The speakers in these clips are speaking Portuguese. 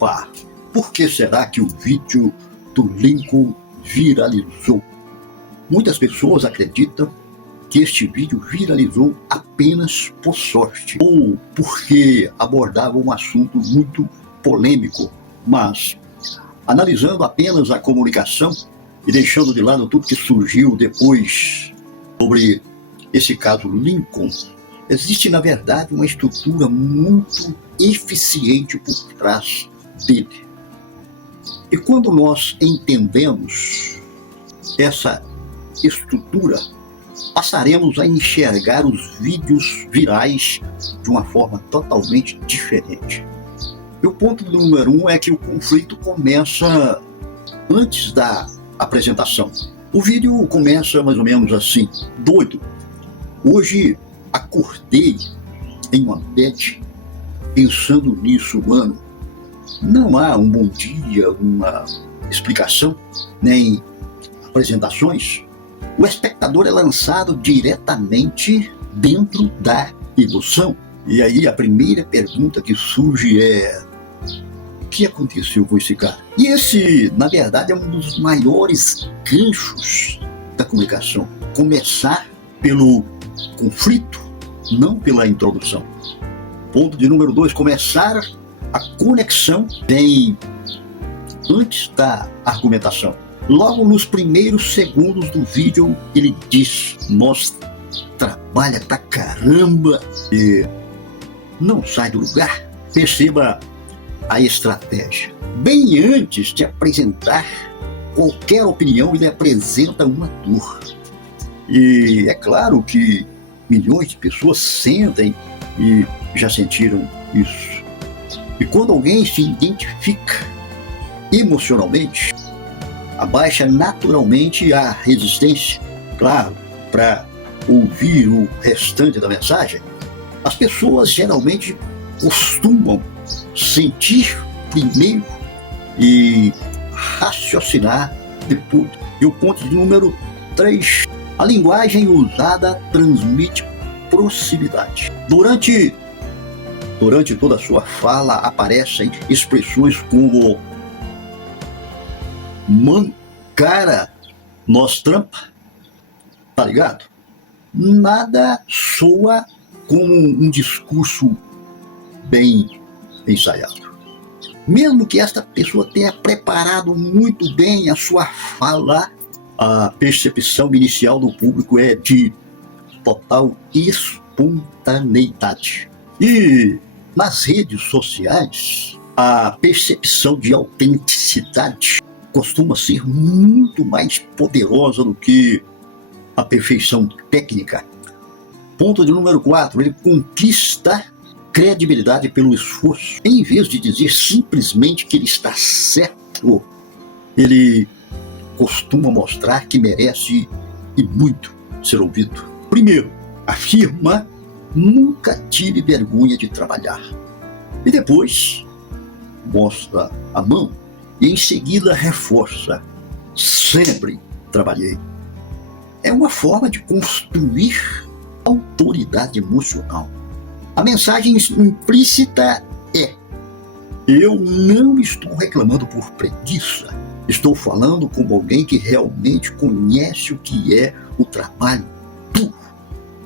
Opa! Por que será que o vídeo do Lincoln viralizou? Muitas pessoas acreditam que este vídeo viralizou apenas por sorte, ou porque abordava um assunto muito polêmico, mas analisando apenas a comunicação e deixando de lado tudo que surgiu depois sobre esse caso Lincoln, existe na verdade uma estrutura muito eficiente por trás dele. E quando nós entendemos essa estrutura, passaremos a enxergar os vídeos virais de uma forma totalmente diferente. E o ponto número 1 é que o conflito começa antes da apresentação. O vídeo começa mais ou menos assim: doido, hoje acordei em uma bed pensando nisso, mano. Não há um bom dia, uma explicação, nem apresentações. O espectador é lançado diretamente dentro da emoção. E aí a primeira pergunta que surge é: o que aconteceu com esse cara? E esse, na verdade, é um dos maiores ganchos da comunicação. Começar pelo conflito, não pela introdução. Ponto de número 2, começar a conexão vem antes da argumentação. Logo nos primeiros segundos do vídeo, ele diz: nós trabalha pra caramba e não sai do lugar. Perceba a estratégia. Bem antes de apresentar qualquer opinião, ele apresenta uma dor. E é claro que milhões de pessoas sentem e já sentiram isso. E quando alguém se identifica emocionalmente, abaixa naturalmente a resistência. Claro, para ouvir o restante da mensagem, as pessoas geralmente costumam sentir primeiro e raciocinar depois. E o ponto de número 3, a linguagem usada transmite proximidade. Durante toda a sua fala aparecem expressões como: mano, cara, nós trampa, tá ligado? Nada soa como um discurso bem ensaiado. Mesmo que esta pessoa tenha preparado muito bem a sua fala, a percepção inicial do público é de total espontaneidade. E nas redes sociais, a percepção de autenticidade costuma ser muito mais poderosa do que a perfeição técnica. Ponto de número 4, ele conquista credibilidade pelo esforço. Em vez de dizer simplesmente que ele está certo, ele costuma mostrar que merece e muito ser ouvido. Primeiro, afirma: nunca tive vergonha de trabalhar. E depois, mostra a mão e em seguida reforça: sempre trabalhei. É uma forma de construir autoridade emocional. A mensagem implícita é: eu não estou reclamando por preguiça. Estou falando como alguém que realmente conhece o que é o trabalho duro.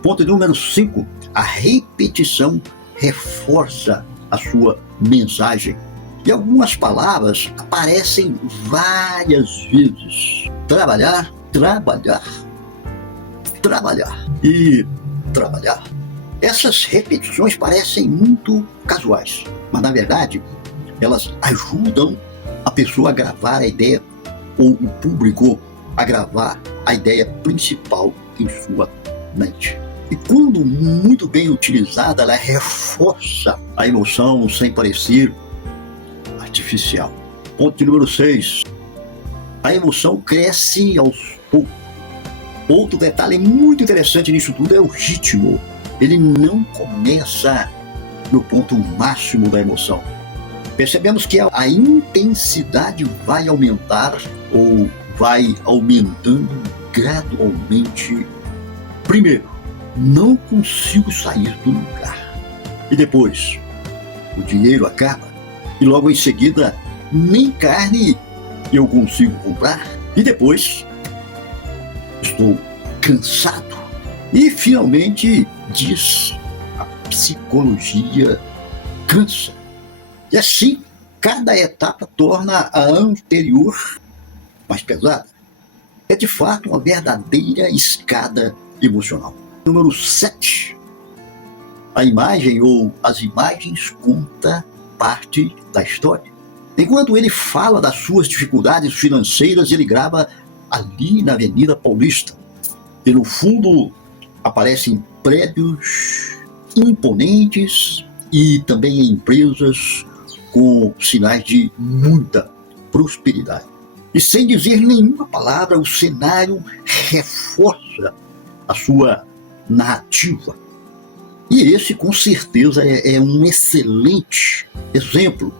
Ponto número 5, a repetição reforça a sua mensagem. E algumas palavras aparecem várias vezes: trabalhar, trabalhar, trabalhar e trabalhar. Essas repetições parecem muito casuais, mas na verdade elas ajudam a pessoa a gravar a ideia, ou o público a gravar a ideia principal em sua mente. E quando muito bem utilizada, ela reforça a emoção sem parecer artificial. Ponto número 6. A emoção cresce aos poucos. Outro detalhe muito interessante nisso tudo é o ritmo. Ele não começa no ponto máximo da emoção. Percebemos que a intensidade vai aumentar ou vai aumentando gradualmente. Primeiro, não consigo sair do lugar. E depois, o dinheiro acaba. e logo em seguida, nem carne eu consigo comprar. E depois, estou cansado. E finalmente, diz, a psicologia cansa. E assim, cada etapa torna a anterior mais pesada. É de fato uma verdadeira escada emocional. Número 7. A imagem ou as imagens conta parte da história. Enquanto ele fala das suas dificuldades financeiras, ele grava ali na Avenida Paulista. Pelo fundo aparecem prédios imponentes e também empresas com sinais de muita prosperidade. E sem dizer nenhuma palavra, o cenário reforça a sua narrativa. E esse, com certeza, é um excelente exemplo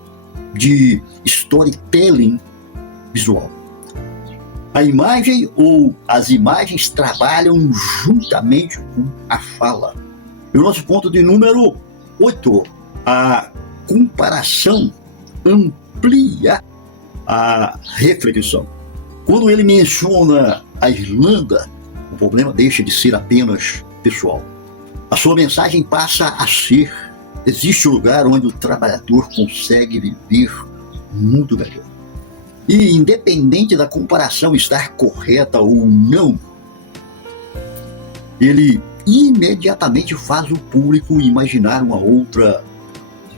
de storytelling visual. A imagem ou as imagens trabalham juntamente com a fala. E o nosso ponto de número 8, a comparação amplia a reflexão. Quando ele menciona a Irlanda, o problema deixa de ser apenas pessoal. A sua mensagem passa a ser: existe um lugar onde o trabalhador consegue viver muito melhor. E independente da comparação estar correta ou não, ele imediatamente faz o público imaginar uma outra,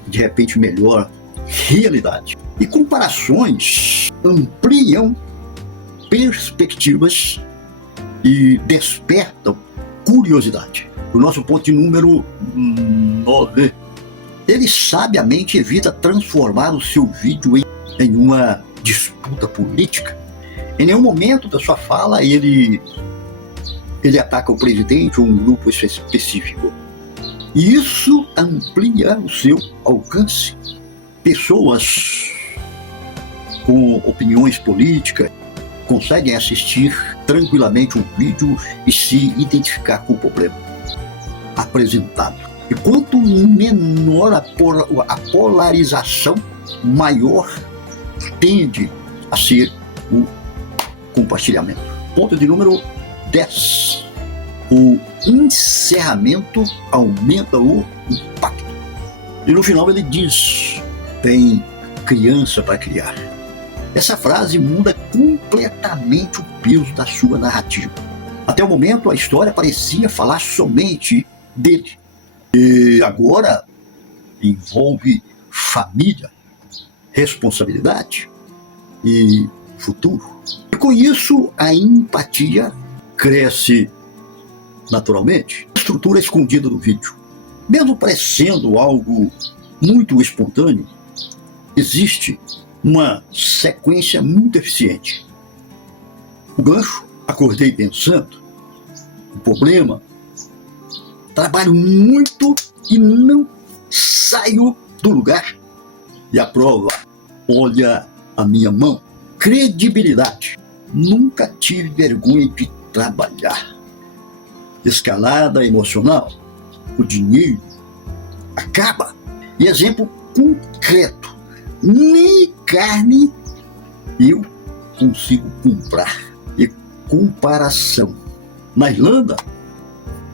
de repente melhor, realidade. E comparações ampliam perspectivas e despertam curiosidade. O nosso ponto de número 9. Ele sabiamente evita transformar o seu vídeo em uma disputa política. Em nenhum momento da sua fala ele ataca o presidente ou um grupo específico. E isso amplia o seu alcance. Pessoas com opiniões políticas conseguem assistir tranquilamente um vídeo e se identificar com o problema apresentado. E quanto menor a polarização, maior tende a ser o compartilhamento. Ponto de número 10. O encerramento aumenta o impacto. E no final ele diz: tem criança para criar. Essa frase muda completamente o peso da sua narrativa. Até o momento a história parecia falar somente dele. E agora envolve família, responsabilidade e futuro. E com isso a empatia cresce naturalmente. A estrutura escondida do vídeo, mesmo parecendo algo muito espontâneo, existe uma sequência muito eficiente. O gancho: acordei pensando. O problema: trabalho muito e não saio do lugar. E a prova: olha a minha mão. Credibilidade: nunca tive vergonha de trabalhar. Escalada emocional: o dinheiro acaba. E exemplo concreto: nem carne eu consigo comprar. E comparação: na Irlanda,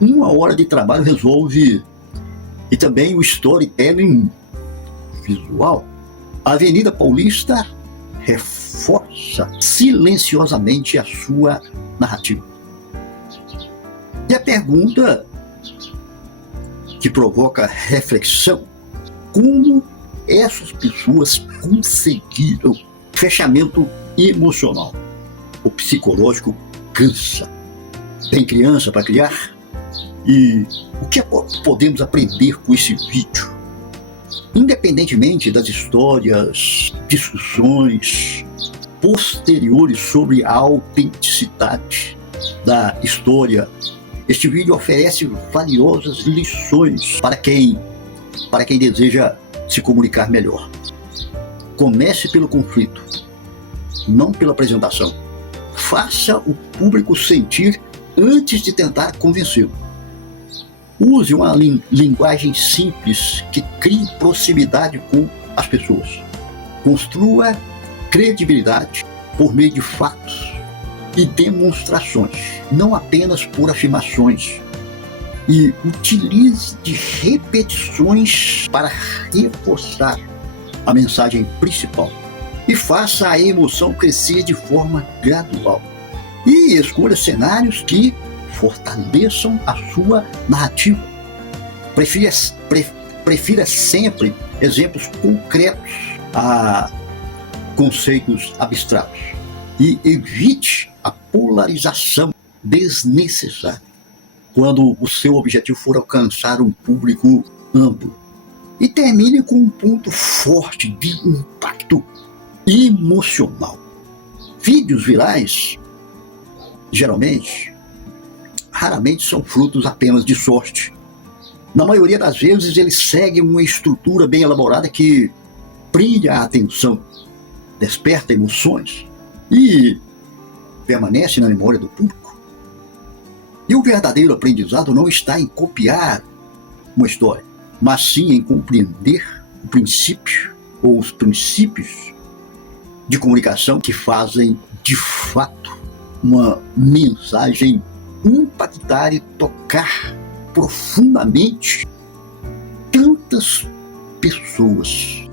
1 hora de trabalho resolve. E também o storytelling visual. A Avenida Paulista reforça silenciosamente a sua narrativa. E a pergunta que provoca reflexão: como essas pessoas conseguiram fechamento emocional? O psicológico cansa. Tem criança para criar? E o que podemos aprender com esse vídeo? Independentemente das histórias, discussões posteriores sobre a autenticidade da história, este vídeo oferece valiosas lições para quem deseja se comunicar melhor. Comece pelo conflito, não pela apresentação. Faça o público sentir antes de tentar convencê-lo. Use uma linguagem simples que crie proximidade com as pessoas. Construa credibilidade por meio de fatos e demonstrações, não apenas por afirmações. E utilize de repetições para reforçar a mensagem principal. E faça a emoção crescer de forma gradual. E escolha cenários que fortaleçam a sua narrativa. Prefira sempre exemplos concretos a conceitos abstratos. E evite a polarização desnecessária quando o seu objetivo for alcançar um público amplo. E termine com um ponto forte de impacto emocional. Vídeos virais, raramente são frutos apenas de sorte. Na maioria das vezes, eles seguem uma estrutura bem elaborada que prende a atenção, desperta emoções e permanece na memória do público. E o verdadeiro aprendizado não está em copiar uma história, mas sim em compreender o princípio ou os princípios de comunicação que fazem, de fato, uma mensagem impactar e tocar profundamente tantas pessoas.